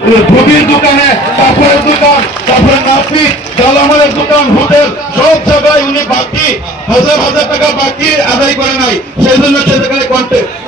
ধুবির দোকানে, কাপড়ের দোকান, তারপরে নাপিত, জালামালের দোকান, হোটেল, সব জায়গায় উনি বাকি হাজার হাজার টাকা বাকি আদায় করে নাই। সেই জন্য সেখানে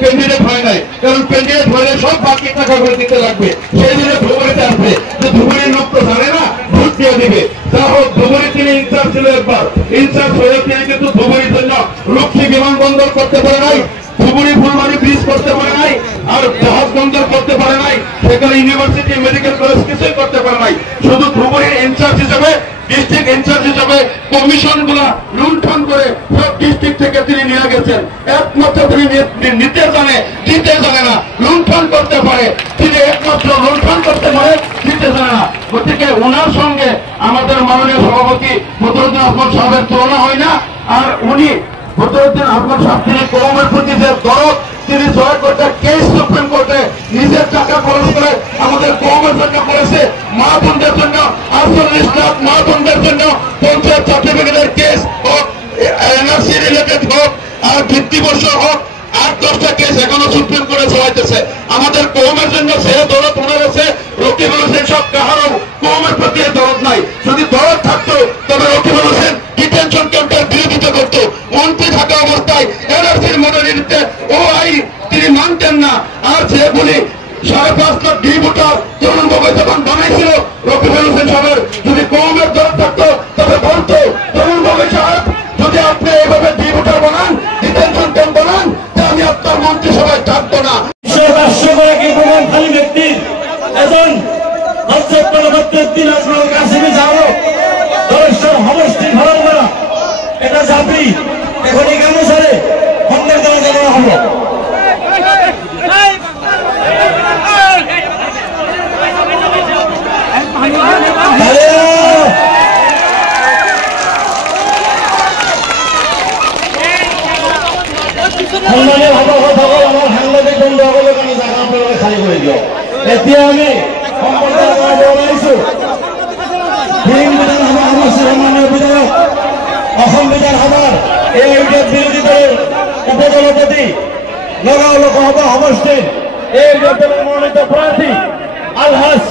ক্যান্ডিডেট হয় নাই, কারণ ক্যান্ডিডেট হলে সব বাকি টাকা করে দিতে লাগবে। সেই জন্য ধুবুরিতে আসবে, যে ধুবুরির লোক তো জানে না, ভোট দিয়ে দিবে। যা হোক, ধুবুরি তিনি ইনচার্জ ছিল একবার, ইনচার্জ হয়ে তিনি কিন্তু ধুবুরির জন্য লক্ষ্মী বিমানবন্দর করতে পারে নাই, ধুবুরি ফুলবাড়ি ব্রিজ করতে পারে নাই, আর জাহাজ বন্দর করতে পারে নাই, সেখানে ইউনিভার্সিটি মেডিকেল কলেজ কিছুই করতে পারে নাই। শুধু ধুবুরির ইনচার্জ হিসেবে, ডিস্ট্রিক্ট ইনচার্জ হিসেবে কমিশন গুলা লুণ্ঠন করে সব ডিস্ট্রিক্ট থেকে তিনি নিয়ে গেছেন। একমাত্র তিনি নিতে জানে, দিতে জানে না, লুণ্ঠন করতে পারে। তিনি একমাত্র লুণ্ঠন করতে পারে, দিতে জানে না। গতিকে ওনার সঙ্গে আমাদের মাননীয় সভাপতি বদরুদ্দিন আহমদ সাহেবের তুলনা হয় না। আর উনি বদরুদ্দিন আহমদ সাহেব তিনি কওমের প্রতি যে দরদ, তিনি 6 কোটি কেস সুপ্রিম কোর্টে নিজের টাকা খরচ করে আমাদের কওমের জন্য করেছে। মা বোনদের জন্য 48 লাখ মা বোনদের জন্য পঞ্চায়েত সার্টিফিকেটের কেস হোক, এনআরসি রিলেটেড হোক, আর ভিত্তিবর্ষ হোক, 8-10টা কেস এখনো সুপ্রিম কোর্টে চলাইতেছে। আমাদের কওমের জন্য সে দরদ মনে রয়েছে। রকিবুল হোসেন সব কাহারও কওমের প্রতি দরদ নাই। যদি দরদ থাকতো তবে রকিবুল হোসেন ডিটেনশন ক্যাম্পের বিরোধিতা করতো। মন্ত্রী থাকা অবস্থায় এনআরসির মডেলিটিতে ও আই তিনি মানতেন না। আর যেগুলি 5.5 লাখ ডি ভোটার তরুণ গগৈ যখন বানাইছিল, রকিবুল হোসেন সাহেবের যদি কওমের দরদ থাকতো তবে বলতো, তরুণ গগৈ সাহেব যদি আপনি এইভাবে ডি ভোটার বানান, ডিটেনশন ক্যাম্প বানান, যে আমি আপনার মন্ত্রিসভায় থাকবো না। 500 প্রমাণশালী ব্যক্তি এজন হযরত বদরুদ্দিন আজমল কাসেমি যাও দর্শন সমষ্টি ভালো না, এটা জাতি এখন এখানে সারে খন্ডের দ্বারা জানানো হলো। আমার সাংবাদিক বন্ধু সকলের কাছে জায়গা আপনারা খালি করে দিও। এতিয়া আমি সম্প্রদায়ের বলাইছো বিধানসভা সমষ্টির সম্মানীয় বিধায়ক, অসম বিধানসভার এই বিরোধী দলের উপসভাপতি, নগাঁও লোকসভা সমষ্টির এই দলের মনোনীত প্রার্থী আলহাজ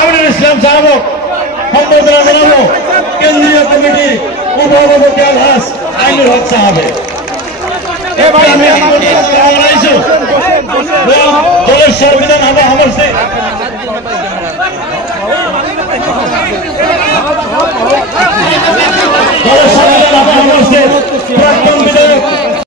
আমিনুল ইসলাম সাহেবক সম্বর্ধনা জানাবো কেন্দ্রীয় কমিটির উপসভাপতি আলহাজ আইনুল হক সাহেব।